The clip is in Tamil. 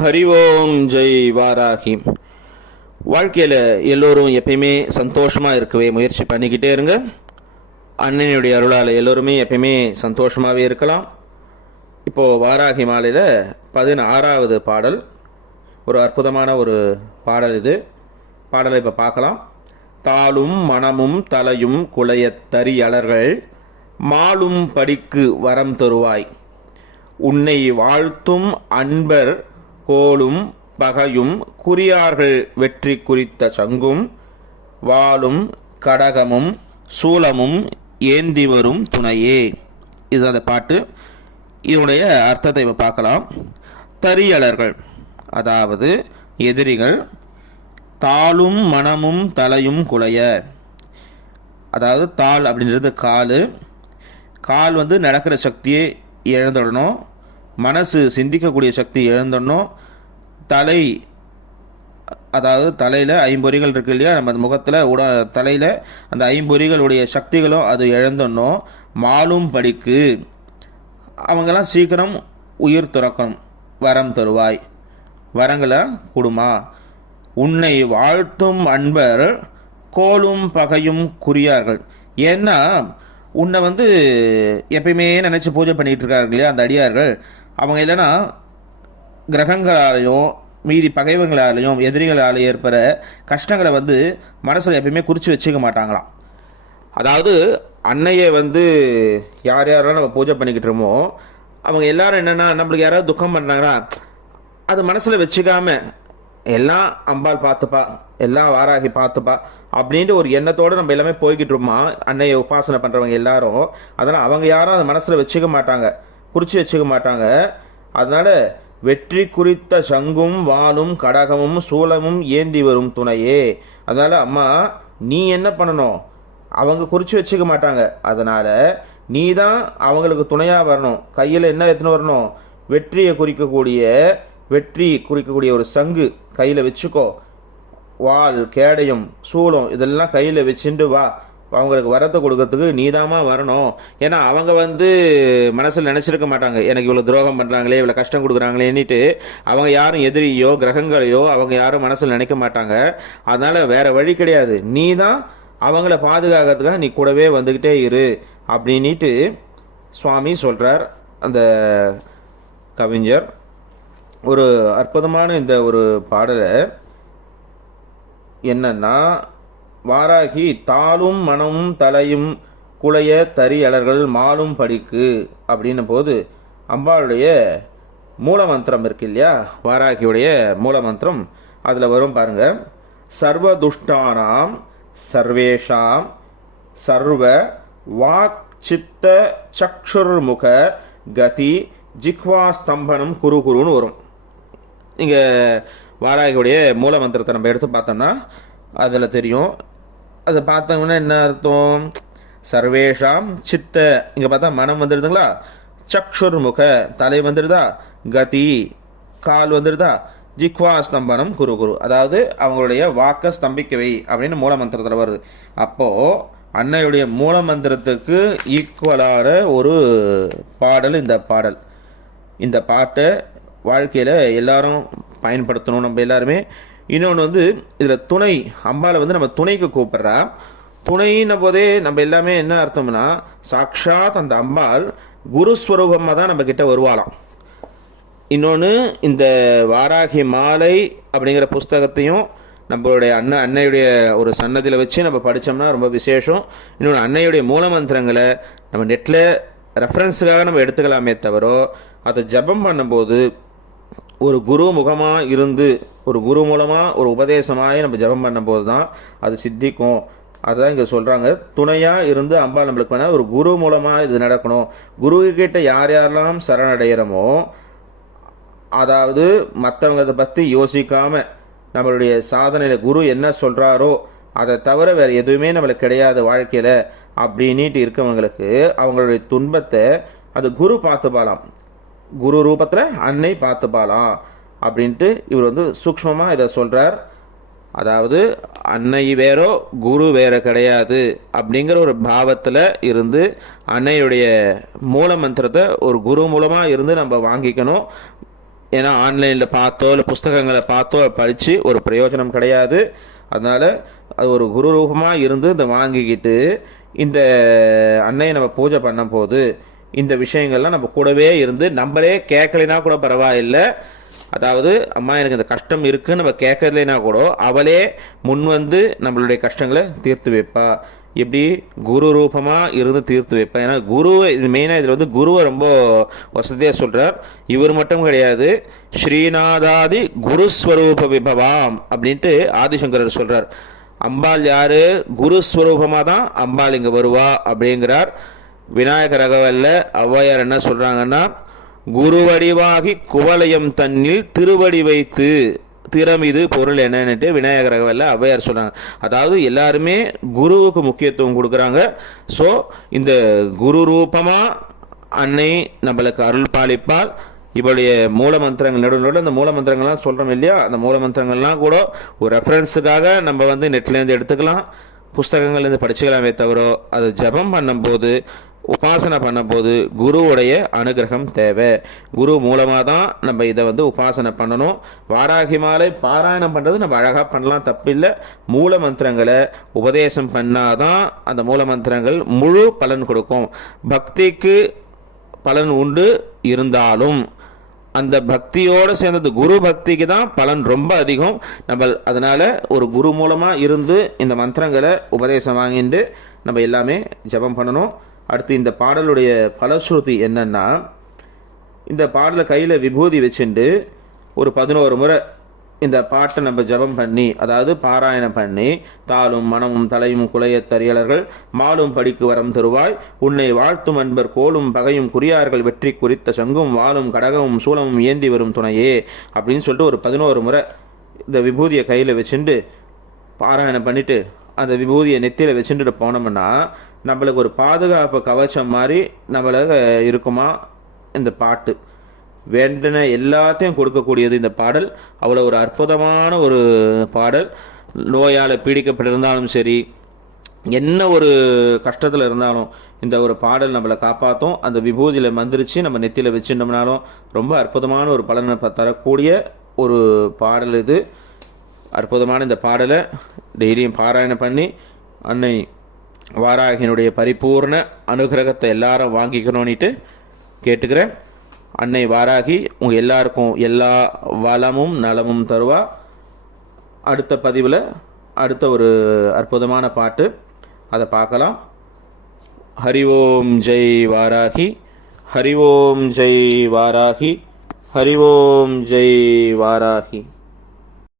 ஹரி ஓம் ஜெய் வாராகி. வாழ்க்கையில் எல்லோரும் எப்பயுமே சந்தோஷமாக இருக்கவே முயற்சி பண்ணிக்கிட்டே இருங்க. அண்ணனுடைய அருளால் எல்லோருமே எப்பயுமே சந்தோஷமாகவே இருக்கலாம். இப்போது வாராகி மாலையில் 16வது பாடல், ஒரு அற்புதமான ஒரு பாடல். இது பாடலை இப்போ பார்க்கலாம். தாளும் மனமும் தலையும் குலையத் தரியலர்கள் மாளும் படிக்கு வரம் தருவாய். உன்னை வாழ்த்தும் அன்பர் கோலும் பகையும் குறியார்கள் வெற்றி குறித்த சங்கும் வாளும் கடகமும் சூலமும் ஏந்தி வரும் துணையே. இது அந்த பாட்டு. இதனுடைய அர்த்தத்தை பார்க்கலாம். தரியலர்கள் அதாவது எதிரிகள். தாளும் மனமும் தலையும் குலைய, அதாவது தாள் அப்படின்றது கால் நடக்கிற சக்தியை இழந்துடணும், மனசு சிந்திக்கக்கூடிய சக்தி இழந்துடணும். தலை, அதாவது தலையில் ஐம்பொறிகள் இருக்கு இல்லையா, நம்ம முகத்தில் தலையில் அந்த ஐம்பொறிகளுடைய சக்திகளும் அது இழந்துடணும். மாலும் படிக்கு அவங்கெல்லாம் சீக்கிரம் உயிர் துறக்கணும். வரம் தருவாய், வரங்களை கொடுமா. உன்னை வாழ்த்தும் அன்பர் கோலும் பகையும் குறியார்கள். ஏன்னா உன்னை எப்பயுமே நினச்சி பூஜை பண்ணிகிட்டு இருக்கார்கள் இல்லையா அந்த அடியார்கள், அவங்க இல்லைன்னா கிரகங்களாலேயும் மீதி பகைவங்களாலேயும் எதிரிகளால் ஏற்படுற கஷ்டங்களை மனசில் எப்பயுமே குறித்து வச்சுக்க மாட்டாங்களாம். அதாவது அன்னையை யார் யாரெல்லாம் நம்ம பூஜை பண்ணிக்கிட்டு இருக்கோமோ அவங்க எல்லாரும் என்னென்னா, நம்மளுக்கு யாராவது துக்கம் பண்ணுறாங்கன்னா அது மனசில் வச்சுக்காம எல்லாம் அம்பாள் பார்த்துப்பா, எல்லாம் வாராகி பார்த்துப்பா அப்படின்ட்டு ஒரு எண்ணத்தோடு நம்ம எல்லாமே போய்கிட்டு இருப்போமா அன்னையை உபாசனை பண்ணுறவங்க எல்லாரும். அதனால் அவங்க யாரும் அதை மனசில் வச்சுக்க மாட்டாங்க, குறித்து வச்சுக்க மாட்டாங்க. அதனால் வெற்றி குறித்த சங்கும் வாளும் கடகமும் சூலமும் ஏந்தி வரும் துணையே. அதனால் அம்மா நீ என்ன பண்ணணும், அவங்க குறித்து வச்சுக்க மாட்டாங்க, அதனால் நீ தான் அவங்களுக்கு துணையாக வரணும். கையில் என்ன எடுத்துன்னு வரணும், வெற்றியை குறிக்கக்கூடிய ஒரு சங்கு கையில் வச்சுக்கோ. வாள் கேடயம் சூலம் இதெல்லாம் கையில் வச்சுட்டு வா, அவங்களுக்கு வரத்தை கொடுக்கறதுக்கு நீதாமா வரணும். ஏன்னா அவங்க மனசில் நினச்சிருக்க மாட்டாங்க, எனக்கு இவ்வளோ துரோகம் பண்ணுறாங்களே, இவ்வளோ கஷ்டம் கொடுக்குறாங்களேன்னுட்டு. அவங்க யாரும் எதிரியோ கிரகங்களையோ அவங்க யாரும் மனசில் நினைக்க மாட்டாங்க. அதனால் வேற வழி கிடையாது, நீ தான் அவங்கள பாதுகாக்கிறதுக்காக நீ கூடவே வந்துக்கிட்டே இரு அப்படின்ட்டு சுவாமி சொல்கிறார் அந்த கவிஞர். ஒரு அற்புதமான இந்த ஒரு பாடலை என்னன்னா, வாராகி தாளும் மனமும் தலையும் குலைய தரியலர்கள் மாலும் படிக்கு அப்படின்ன போது அம்பாளுடைய மூலமந்திரம் இருக்கு இல்லையா, வாராகியுடைய மூலமந்திரம் அதில் வரும் பாருங்க. சர்வதுஷ்டானாம் சர்வேஷாம் சர்வ வாக் சித்த சக்ஷுர்முக கதி ஜிக்வா ஸ்தம்பனம் குருன்னு வரும். இங்கே வாராகியுடைய மூலமந்திரத்தை நம்ம எடுத்து பார்த்தோம்னா அதில் தெரியும். அதை பார்த்தோம்னா என்ன அர்த்தம், சர்வேஷாம் சித்த, இங்கே பார்த்தா மனம் வந்துடுதுங்களா, சக்ஷுர் முக தலை வந்துடுதா, கதி கால் வந்துடுதா, ஜிக்வா ஸ்தம்பனம் குரு அதாவது அவங்களுடைய வாக்க ஸ்தம்பிக்கவை அப்படின்னு மூலமந்திரத்தில் வருது. அப்போது அன்னையுடைய மூலமந்திரத்துக்கு ஈக்குவலான ஒரு பாடல் இந்த பாடல். இந்த பாட்டை வாழ்க்கையில் எல்லாரும் பயன்படுத்தணும் நம்ம எல்லாருமே. இன்னொன்று இதில் துணை, அம்பாவை நம்ம துணைக்கு கூப்பிட்றா. துணைன்ன போதே நம்ம எல்லாமே என்ன அர்த்தம்னா, சாக்ஷாத் அந்த அம்பாள் குருஸ்வரூபமாக தான் நம்ம கிட்ட வருவாளாம். இன்னொன்று இந்த வாராகி மாலை அப்படிங்கிற புஸ்தகத்தையும் நம்மளுடைய அன்னையுடைய ஒரு சன்னதியில் வச்சு நம்ம படித்தோம்னா ரொம்ப விசேஷம். இன்னொன்று அன்னையுடைய மூலமந்திரங்களை நம்ம நெட்டில் ரெஃபரன்ஸுக்காக நம்ம எடுத்துக்கலாமே தவிர அதை ஜபம் பண்ணும்போது ஒரு குரு முகமாக இருந்து ஒரு குரு மூலமாக ஒரு உபதேசமாக நம்ம ஜபம் பண்ணும்போது தான் அது சித்திக்கும். அதுதான் இங்கே சொல்கிறாங்க, துணையாக இருந்து அம்பாள் நம்மளுக்கு பண்ண ஒரு குரு மூலமாக இது நடக்கணும். குரு கிட்ட யாரெல்லாம் சரணடைகிறோமோ, அதாவது மற்றவங்க அதை பற்றி யோசிக்காமல் நம்மளுடைய சாதனையில் குரு என்ன சொல்கிறாரோ அதை தவிர வேறு எதுவுமே நம்மளுக்கு கிடையாது வாழ்க்கையில் அப்படின்ட்டு இருக்கவங்களுக்கு அவங்களுடைய துன்பத்தை அது குரு பார்த்துப்பாலாம், குரு ரூபத்தில் அன்னை பார்த்துப்பாலாம் அப்படின்ட்டு இவர் சூக்ஷ்மமாக இதை சொல்கிறார். அதாவது அன்னை வேறோ குரு வேற கிடையாது அப்படிங்கிற ஒரு பாவத்தில் இருந்து அன்னையுடைய மூல மந்திரத்தை ஒரு குரு மூலமாக இருந்து நம்ம வாங்கிக்கணும். ஏன்னா ஆன்லைனில் பார்த்தோ இல்லை புஸ்தகங்களை பார்த்தோ படித்து ஒரு பிரயோஜனம் கிடையாது. அதனால் அது ஒரு குரு ரூபமாக இருந்து இதை வாங்கிக்கிட்டு இந்த அன்னையை நம்ம பூஜை பண்ணும் போது இந்த விஷயங்கள்லாம் நம்ம கூடவே இருந்து நம்மளே கேட்கலைன்னா கூட பரவாயில்லை. அதாவது அம்மா எனக்கு இந்த கஷ்டம் இருக்குன்னு நம்ம கேட்கலைன்னா கூட அவளே முன் வந்து நம்மளுடைய கஷ்டங்களை தீர்த்து வைப்பா. எப்படி குரு ரூபமாக இருந்து தீர்த்து வைப்பேன். ஏன்னா குரு இது மெயினாக இதில் வந்து குருவை ரொம்ப வசதியாக சொல்கிறார். இவர் மட்டும் கிடையாது, ஸ்ரீநாதாதி குருஸ்வரூப விபவாம் அப்படின்ட்டு ஆதிசங்கரர் சொல்கிறார். அம்பாள் யாரு? குருஸ்வரூபமாக தான் அம்பாள் இங்கே வருவா அப்படிங்கிறார். விநாயகர் ரகவல்ல ஔவையார் என்ன சொல்கிறாங்கன்னா, குருவடிவாகி குவலயம் தன்னில் திருவடி வைத்து திறமிது பொருள் என்னன்னுட்டு விநாயகர் ரகவல்ல ஔவையார் சொல்கிறாங்க. அதாவது எல்லாருமே குருவுக்கு முக்கியத்துவம் கொடுக்குறாங்க. ஸோ இந்த குரு ரூபமாக அன்னை நம்மளுக்கு அருள் பாலிப்பால். இவளுடைய மூல மந்திரங்கள் நடுநோடு அந்த மூல மந்திரங்கள்லாம் சொல்கிறோம் இல்லையா, அந்த மூல மந்திரங்கள்லாம் கூட ஒரு ரெஃபரன்ஸுக்காக நம்ம வந்து நெட்லேருந்து எடுத்துக்கலாம், புஸ்தகங்கள்லேருந்து படிச்சுக்கலாமே தவிர அது ஜபம் பண்ணும்போது உபாசனை பண்ணும்போது குருவுடைய அனுகிரகம் தேவை. குரு மூலமாக தான் நம்ம இதை வந்து உபாசனை பண்ணணும். வாராகி மாலை பாராயணம் பண்ணுறது நம்ம அழகாக பண்ணலாம், தப்பில்லை. மூல மந்திரங்களை உபதேசம் பண்ணாதான் அந்த மூல மந்திரங்கள் முழு பலன் கொடுக்கும். பக்திக்கு பலன் உண்டு இருந்தாலும் அந்த பக்தியோடு சேர்ந்தது குரு பக்திக்கு தான் பலன் ரொம்ப அதிகம். நம்ம அதனால் ஒரு குரு மூலமாக இருந்து இந்த மந்திரங்களை உபதேசம் வாங்கிட்டு நம்ம எல்லாமே ஜபம் பண்ணணும். அடுத்து இந்த பாடலுடைய பலஸ்ருதி என்னன்னா, இந்த பாடலை கையில் விபூதி வச்சுட்டு ஒரு 11 முறை இந்த பாட்டை நம்ம ஜபம் பண்ணி, அதாவது பாராயணம் பண்ணி, தாளும் மனமும் தலையும் குலையத் தறியலர்கள் மாலும் படிக்கு வரம் தருவாய், உன்னை வாழ்த்தும் அன்பர் கோலும் பகையும் குறியார்கள் வெற்றி குறித்த சங்கும் வாளும் கடகமும் சூலமும் ஏந்தி வரும் துணையே அப்படின்னு சொல்லிட்டு ஒரு 11 முறை இந்த விபூதியை கையில் வச்சுட்டு பாராயணம் பண்ணிவிட்டு அந்த விபூதியை நெத்தியில் வச்சுட்டு போனோம்னா நம்மளுக்கு ஒரு பாதுகாப்பு கவச்சம் மாதிரி நம்மளுக்கு இருக்குமா இந்த பாட்டு. வேண்டின எல்லாத்தையும் கொடுக்கக்கூடியது இந்த பாடல். அவ்வளோ ஒரு அற்புதமான ஒரு பாடல். நோயால் பீடிக்கப்பட்டிருந்தாலும் சரி, என்ன ஒரு கஷ்டத்தில் இருந்தாலும் இந்த ஒரு பாடல் நம்மளை காப்பாற்றும். அந்த விபூதியில் மந்திரிச்சு நம்ம நெத்தியில் வச்சுட்டோம்னாலும் ரொம்ப அற்புதமான ஒரு பலனை தரக்கூடிய ஒரு பாடல் இது. அற்புதமான இந்த பாடலை டெய்லியும் பாராயணம் பண்ணி அன்னை வாராகினுடைய பரிபூர்ண அனுகிரகத்தை எல்லாரும் வாங்கிக்கணும்னுட்டு கேட்டுக்கிறேன். அன்னை வாராகி உங்கள் எல்லாருக்கும் எல்லா வளமும் நலமும் தருவா. அடுத்த பதிவில் அடுத்த ஒரு அற்புதமான பாட்டு அதை பார்க்கலாம். ஹரி ஓம் ஜெய் வாராகி, ஹரி ஓம் ஜெய் வாராகி, ஹரி ஓம் ஜெய் வாராகி.